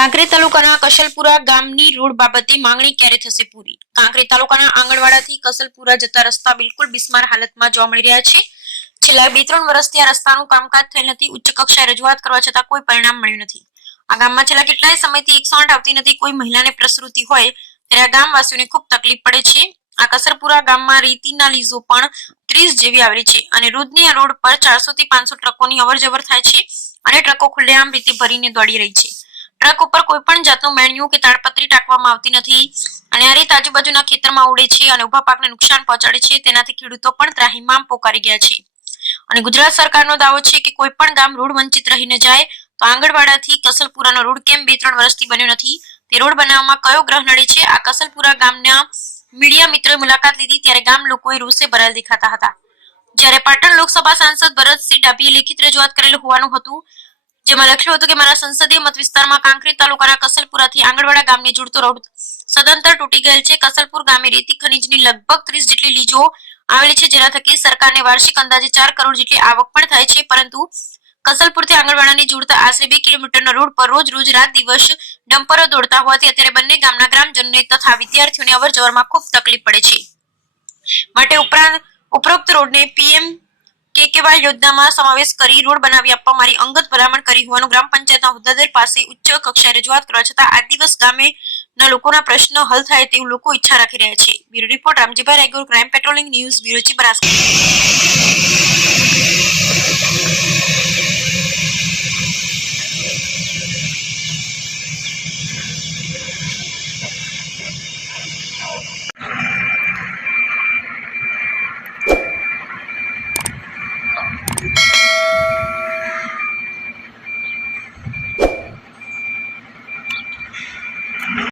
કાંકરેજ તાલુકાના કસલપુરા ગામની રોડ બાબતે માંગણી ક્યારે થશે પૂરી? કાંકરેજ તાલુકાના આંગણવાડાથી કસલપુરા જતા રસ્તા બિલકુલ બિસ્માર હાલતમાં જોવા મળી રહ્યા છે. છેલ્લા 2-3 વર્ષથી આ રસ્તાનું કામકાજ થયેલ નથી. ઉચ્ચ કક્ષાએ રજૂઆત કરવા છતાં કોઈ પરિણામ મળ્યું નથી. આ ગામમાં છેલ્લા કેટલાય સમયથી 108 આવતી નથી. કોઈ મહિલાને પ્રસૂતિ હોય ત્યારે આ ગામવાસીઓને ખૂબ તકલીફ પડે છે. આ કસલપુરા ગામમાં રેતીના લીઝો પણ 30 જેવી આવેલી છે અને રોજની આ રોડ પર 400 થી 500 ટ્રકોની અવરજવર થાય છે અને ટ્રકો ખુલ્લેઆમ રીતે ભરીને દોડી રહી છે. ટ્રક ઉપર કોઈ પણ જાતનું મેણિયું કે તાડપત્રી ટાંકવામાં આવતી નથી અને આ રીત આજુબાજુના ખેતરમાં ઉડે છે અને ઉભા પાકને નુકસાન પહોંચાડે છે. તેનાથી ખેડૂતો પણ ત્રાહિમામ પોકારી ગયા છે અને ગુજરાત સરકારનો દાવો છે કે કોઈ પણ ગામ રોડ વંચિત રહી ન જાય. તો આંગણવાડાથી કસલપુરાનો રોડ કેમ 2-3 વર્ષથી બન્યો નથી? તે રોડ બનાવવામાં કયો ગ્રહ નડે છે? આ કસલપુરા ગામના મીડિયા મિત્રોએ મુલાકાત લીધી ત્યારે ગામ લોકોએ રોષે ભરાયેલ દેખાતા હતા. જ્યારે પાટણ લોકસભા સાંસદ ભરતસિંહ ડાભીએ લેખિત રજૂઆત કરેલ હોવાનું હતું, જેમાં લખ્યું હતું કે મારા સંસદીય મત વિસ્તારમાં કાંકરેજ તાલુકાના કસલપુરાથી આંગણવાડા ગામને જોડતો રોડ સદંતર તૂટી ગયેલ છે. કસલપુર ગામે રેતી ખનીજની લગભગ 30 જેટલી લીજો આવેલી છે, જેના થકી સરકારને વાર્ષિક અંદાજે 4 કરોડ જેટલી આવક પણ થાય છે. પરંતુ કસલપુરથી આંગણવાડાને જોડતા આશરે 2 કિલોમીટરના રોડ પર રોજ રાત દિવસ ડમ્પરો દોડતા હોવાથી અત્યારે બંને ગામના ગ્રામજનોને તથા વિદ્યાર્થીઓને અવરજવરમાં ખૂબ તકલીફ પડે છે. માટે ઉપરોક્ત રોડને PM KKY યોજનામાં સમાવેશ કરી રોડ બનાવી આપવા મારી અંગત ભલામણ કરી હોવાનું ગ્રામ પંચાયતના હોદ્દેદાર પાસે ઉચ્ચ કક્ષાએ રજૂઆત કરવા છતાં આજ દિવસ ગામેના લોકોના પ્રશ્ન હલ થાય તેવું લોકો ઈચ્છા રાખી રહ્યા છે. Bureau report Ramjibhai Regor, crime patrolling news bureau, Banaskantha.